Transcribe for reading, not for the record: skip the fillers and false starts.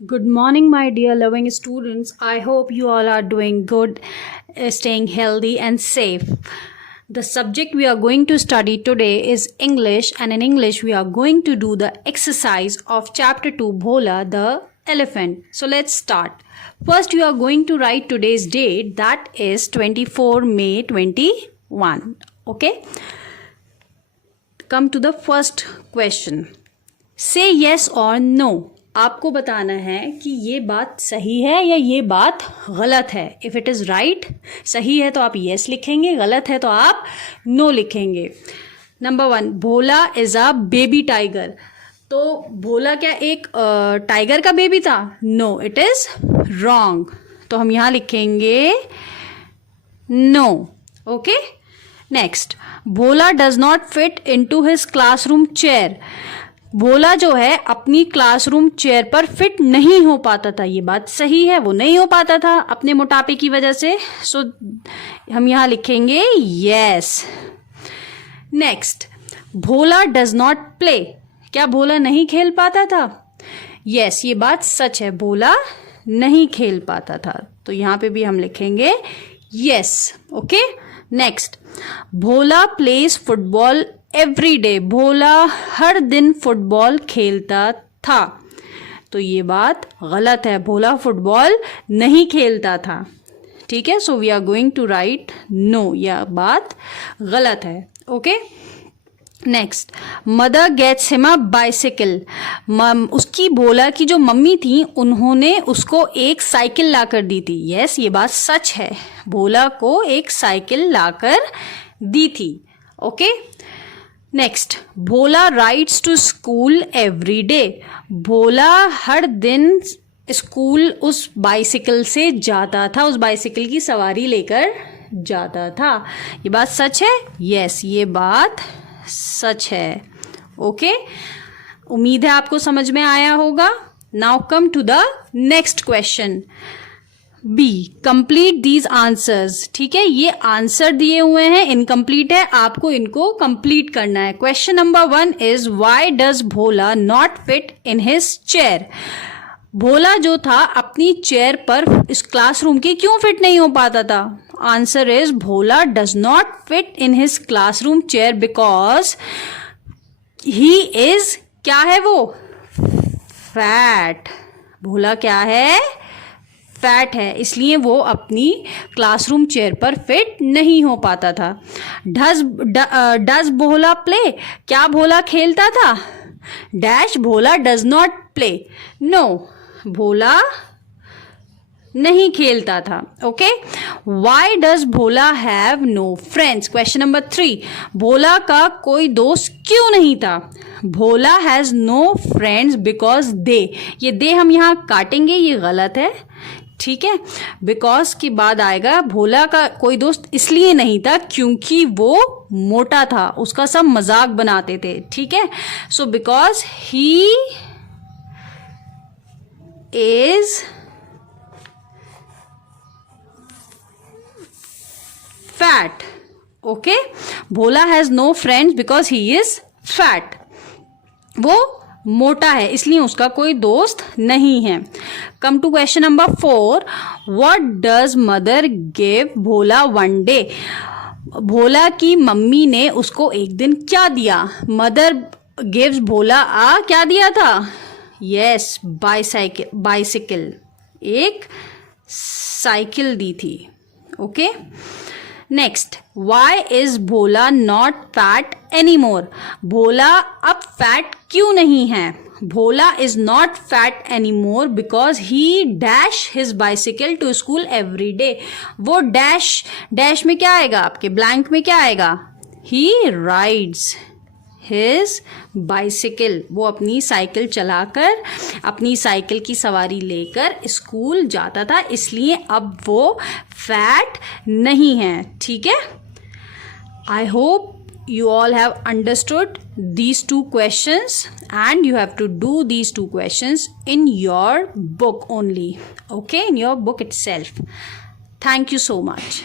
Good morning, my dear loving students. I hope you all are doing good, staying healthy and safe. The subject we are going to study today is English, and in English we are going to do the exercise of chapter 2 Bhola the elephant. So let's start. First you are going to write today's date, that is 24 May 21. Okay? Come to the first question. Say yes or no. आपको बताना है कि ये बात सही है या ये बात गलत है. इफ़ इट इज़ राइट, सही है तो आप येस लिखेंगे, गलत है तो आप नो लिखेंगे. Number 1, Bhola is a baby tiger. तो भोला क्या एक टाइगर का बेबी था? No, it is wrong. तो हम यहाँ लिखेंगे no. Okay. Next, Bhola does not fit into his classroom chair. Bhola जो है अपनी क्लासरूम चेयर पर फिट नहीं हो पाता था. ये बात सही है, वो नहीं हो पाता था अपने मोटापे की वजह से. सो हम यहाँ लिखेंगे yes. Next, Bhola does not play. क्या भोला नहीं खेल पाता था? यस, ये बात सच है, भोला नहीं खेल पाता था. तो यहाँ पे भी हम लिखेंगे यस. ओके. नेक्स्ट, भोला pledge football every day. Bhola हर दिन फुटबॉल खेलता था. तो ये बात गलत है, भोला फुटबॉल नहीं खेलता था. ठीक है. So we are going to write no. यह बात गलत है. Okay. Next, mother gets him a bicycle. उसकी भोला की जो मम्मी थी उन्होंने उसको एक साइकिल लाकर दी थी. यस, ये बात सच है, भोला को एक साइकिल लाकर दी थी. Okay. Next, Bhola rides to school every day. Bhola हर दिन स्कूल उस बाइसिकल से जाता था, उस बाइसिकल की सवारी लेकर जाता था. ये बात सच है? यस, ये बात सच है. ओके. उम्मीद है आपको समझ में आया होगा. Now come to the next question. B, complete these answers. ठीक है, ये आंसर दिए हुए हैं, इनकम्प्लीट है, आपको इनको कंप्लीट करना है. Question number 1 is why does Bhola not fit in his chair. Bhola जो था अपनी चेयर पर इस क्लासरूम के क्यों फिट नहीं हो पाता था? Answer is Bhola does not fit in his classroom chair because he is, क्या है वो? फैट. भोला क्या है? फैट है, इसलिए वो अपनी क्लासरूम चेयर पर फिट नहीं हो पाता था. Does Bhola play. क्या भोला खेलता था? Dash, Bhola does not play. No, Bhola नहीं खेलता था. Okay. Why does Bhola have no friends. Question number 3, Bhola का कोई दोस्त क्यों नहीं था? Bhola has no friends because they. ये दे हम यहाँ काटेंगे, ये गलत है. ठीक है. बिकॉज के बाद आएगा भोला का कोई दोस्त इसलिए नहीं था क्योंकि वो मोटा था, उसका सब मजाक बनाते थे. ठीक है. So because he is fat. Okay. Bhola has no friends because he is fat. वो मोटा है, इसलिए उसका कोई दोस्त नहीं है. Come to question number 4. What does mother give Bhola one day. Bhola की मम्मी ने उसको एक दिन क्या दिया? मदर गिव्स भोला क्या दिया था? Yes, bicycle. एक साइकिल दी थी. Okay. Next, why is Bhola not fat any more. Bhola अब फैट क्यों नहीं है? Bhola is not fat any more because he dash his bicycle to school every day. वो डैश में क्या आएगा? आपके ब्लैंक में क्या आएगा? He rides his bicycle. वो अपनी साइकिल चलाकर, अपनी साइकिल की सवारी लेकर स्कूल जाता था, इसलिए अब वो फैट नहीं है. ठीक है. I hope you all have understood these two questions and you have to do these two questions in your book only. Okay, in your book itself. Thank you so much.